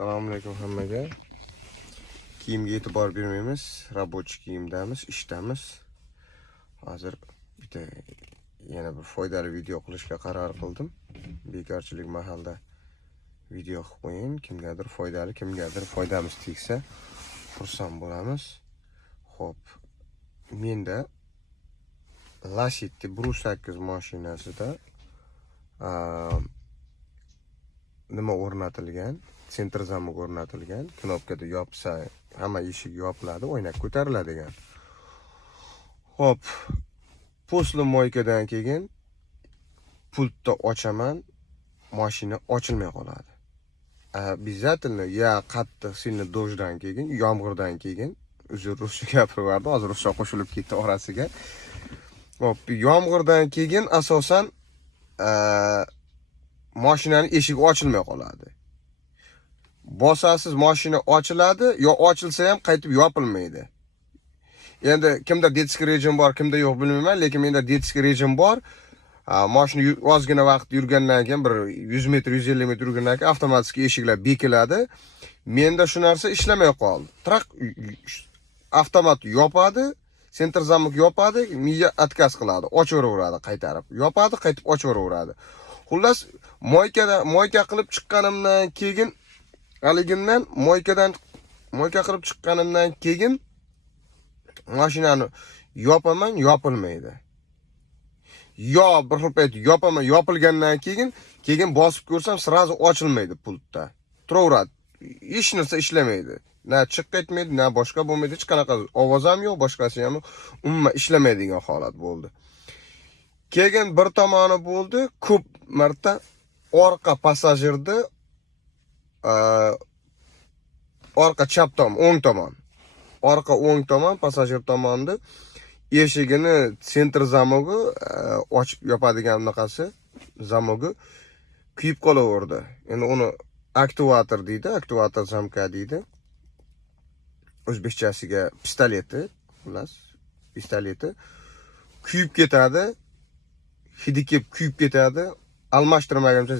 Assalomu alaykum hammaga. Kiyimga e'tibor bermaymiz, rabochiy kiyimdamiz, ishdamiz. Hozir bitta yana bir foydali video qilishga qaror qildim. Bekorchilik mahalda video qilib qo'ying. Kimgadir foydali, kimgadir foydamiz tegsa, xursand bo'lamiz. Xo'p, menda Lacetti Brus 8 mashinasida nima o'rnatilgan? Sentr zamok o'rnatilgan. Knopkada yopsa hamma eshik yopiladi, o'ynak ko'tariladigan. Xo'p, posli moykadan keyin pultni ochaman, mashina ochilmay qoladi. Обязательно ya qattiq silni dojdan keyin, yomg'irdan keyin, uzr ruscha gapirardim, hozir ruscha qo'shilib ketdi orasiga. Xo'p, yomg'irdan keyin asosan mashinaning eshigi ochilmay qoladi. Bosasiz mashina ochiladi, yo ochilsa ham qaytib yopilmaydi. Endi kimda detskiy rejim bor, kimda yo'q bilmayman, lekin menda detskiy rejim bor. Mashina ozgina vaqt yurgandan keyin, bir 100 metr, 150 metr yurgandan keyin avtomatik eshiklar bekiladi. Menda shu narsa ishlamay qoldi. Traq avtomat yopadi, sentr zamok yopadi, miya отказ qiladi, ochiraveradi qaytarib. Yopadi, qaytib ochiraveradi. Xullas, moyka qilib chiqqanimdan keyin haligimdan moyka qilib chiqqanimdan keyin mashinani yopaman, yopilmaydi. Yo bir xil payt yopaman, yopilgandan keyin bosib ko'rsam sirazi ochilmaydi pultda. Turaveradi. Hech narsa ishlamaydi. Na chiq ketmaydi, na boshqa bo'lmaydi, hech qanaqa ovoz ham yo'q, boshqasi ham umuman ishlamaydigan holat bo'ldi. Keyin bir tomoni bo'ldi, ko'p marta orqa passajirni orqa chap tomon, o'ng tomon. Orqa o'ng tomon passajir tomonni eshigini sentr zamogi ochib yopadigan bunaqasi zamogi kuyib qolaverdi. Endi uni aktivator deydi, aktivator zamka deydi. O'zbekchasiga pistoleti, xullas, pistoleti kuyib ketadi. Hidi kelib kuyib ketadi. Almashtirmaguncha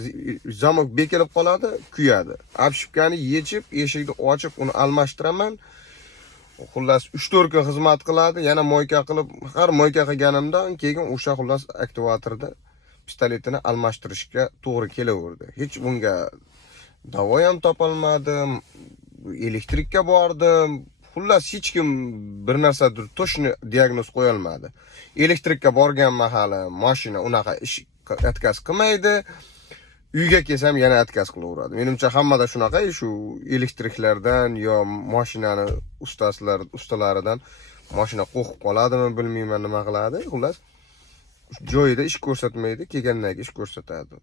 zamok bekilib qoladi, kuyadi. Apshipkani yechib, eshikni ochib, uni almashtiraman. Xullas 3-4 kun xizmat qiladi. Yana moyka qilib, har moyka qilganimdan keyin o'sha xullas aktivatorda pistoletini almashtirishga to'g'ri kelaverdi. Hech bunga davo ham topolmadim, elektrikka bordim. Xullas hech kim bir narsadir to'shni diagnoz qo'ya olmadi. Elektrikka borgan mahali mashina unaqa ish отказ qilmaydi. Uyga kelsam yana отказ qilaveradi. Menimcha hammada shunaqa, shu elektriklardan yo mashinani ustalaridan mashina qo'rqib qoladimi, bilmayman nima qiladi. Xullas joyida ish ko'rsatmaydi, kelgandan keyin ish ko'rsatadi.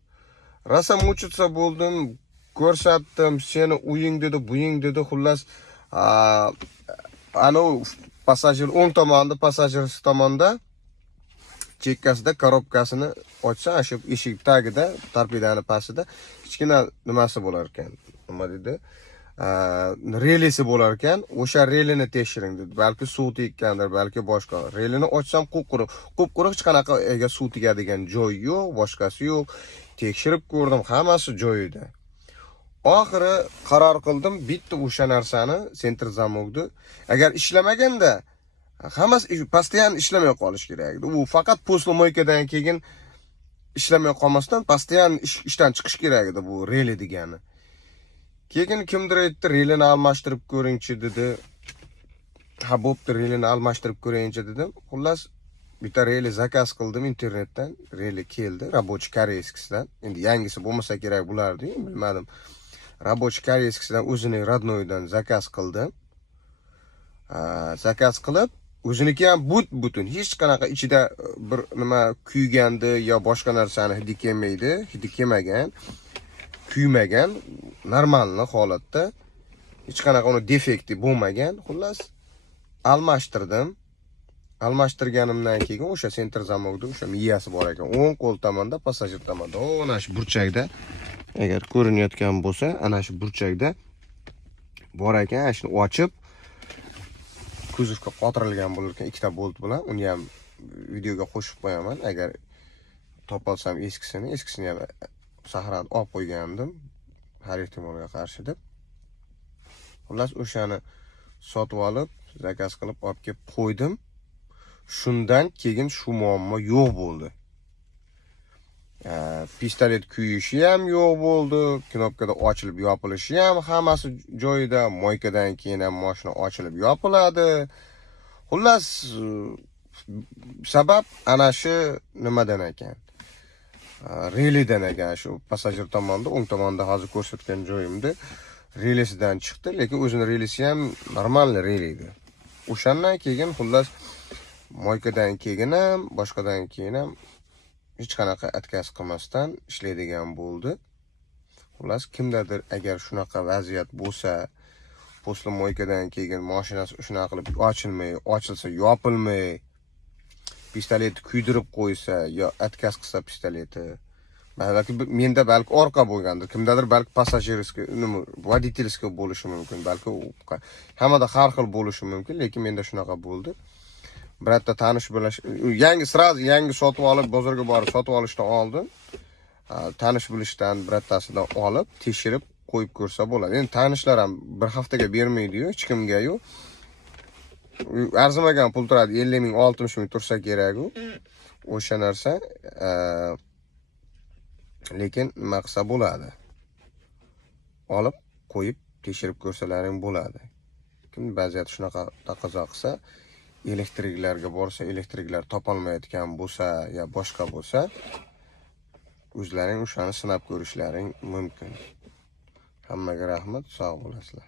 Rosa muchitsa bo'ldim, ko'rsatdim, seni uying dedi, buying dedi, xullas ana passajir o'ng tomonda, passajir tomonda chekkasida korobkasini ochsa, shu eshik tagida, torpedani pastida kichkina nimasi bo'lar ekan. Nima dedi? Relisi bo'lar ekan. O'sha relini tekshiring dedi. Balki suv tekkandir, balki boshqa. Relini ochsam qup-quruq, hech qanaqa suv tegadigan joy yo'q, boshqasi yo'q. Tekshirib ko'rdim, hammasi joyida. Oxiri qaror qildim, bitta o'sha narsani, sentr zamokni agar ishlamaganda hammasi postoyan ishlamay qolish kerak. U faqat posli moykadan keyin ishlamay qolmasdan postoyan ishdan chiqish kerak edi bu reli degani. Keyin kimdir aytdi, relini almashtirib ko'ringchi dedi. Ha, bo'pti, relini almashtirib ko'ringchi dedim. Xullas bitta reli zakaz qildim internetdan. Reli keldi, rabochiy koreyskidan. Endi yangisi bo'lmasa kerak bo'lardi, bilmadim. Rabochiy koreyskidan o'zining radnoydan zakaz qildim. Zakaz qilib, o'ziniki ham butun, hech qanaqa ichida bir nima kuygandi yo boshqa narsani hidi kelmaydi, hidi kelmagan, kuymagan, normal holatda, hech qanaqa uni defekti bo'lmagan. Xullas almashtirdim. Almashtirganimdan keyin o'sha sentr zamokda o'sha miyasi bor ekan, o'ng qo'l tomonda, passajir tomonda, ana shu burchakda, agar ko'rinayotgan bo'lsa, ana shu burchakda bor ekan, shuni ochib kuzovga qotirilgan bo'lar ekan, ikkita bolt bilan. Uni ham videoga qo'shib qo'yaman, agar topolsam eskisini ham Sahrada olib qo'ygandim, har ehtimolga qarshi deb. Xullas o'shani sotib olib, zakaz qilib olib kelib qo'ydim. Shundan keyin shu muammo yo'q bo'ldi. Pistolet kuyishi ham yo'q bo'ldi, knopkada ochilib yopilishi ham hammasi joyida, moykadan keyin ham mashina ochilib yopiladi. Xullas, sabab ana shu nimadan ekan? Relidan ekan, shu passajir tomonda, o'ng tomonda hozir ko'rsatgan joyimda relisidan chiqdi, lekin o'zini relisi ham normal rel edi. O'shandan keyin xullas moykadan keyin ham, boshqadan keyin ham hech qanaqa atkaz qilmasdan ishlaydigan bo'ldi. Xullas, kimdadir agar shunaqa vaziyat bo'lsa, posle moykadan keyin mashinasi shunaqa qilib ochilmay, ochilsa yopilmay, pistoletni kuydirib qo'ysa yo atkaz qilsa pistoleti, balki menda balki orqa bo'lgandir, kimdadir balki passajirskiy, voditelskiy bo'lishi mumkin, balki hammada har xil bo'lishi mumkin, lekin menda shunaqa bo'ldi. Birotta tanish bilish, yangi sotib olib, bozorga borib sotib olishdan oldin tanish bilishdan birottasidan olib, tekshirib qo'yib ko'rsa bo'ladi. Endi tanishlar ham bir haftaga bermaydi-yu, hech kimga-yu. Arzimagan pul turadi, 50 ming, 60 ming tursa kerak-u. O'sha narsa, lekin nima qilsa bo'ladi. Olib, qo'yib, tekshirib ko'rsalaring bo'ladi. Kim ba'ziyat shunaqa taqozo qilsa, elektriklarga borsa, elektriklar topolmayotgan bo'lsa, yo boshqa bo'lsa, o'zlaring o'shani sinab ko'rishlaring mumkin. Hammaga rahmat, sog' bo'lasizlar.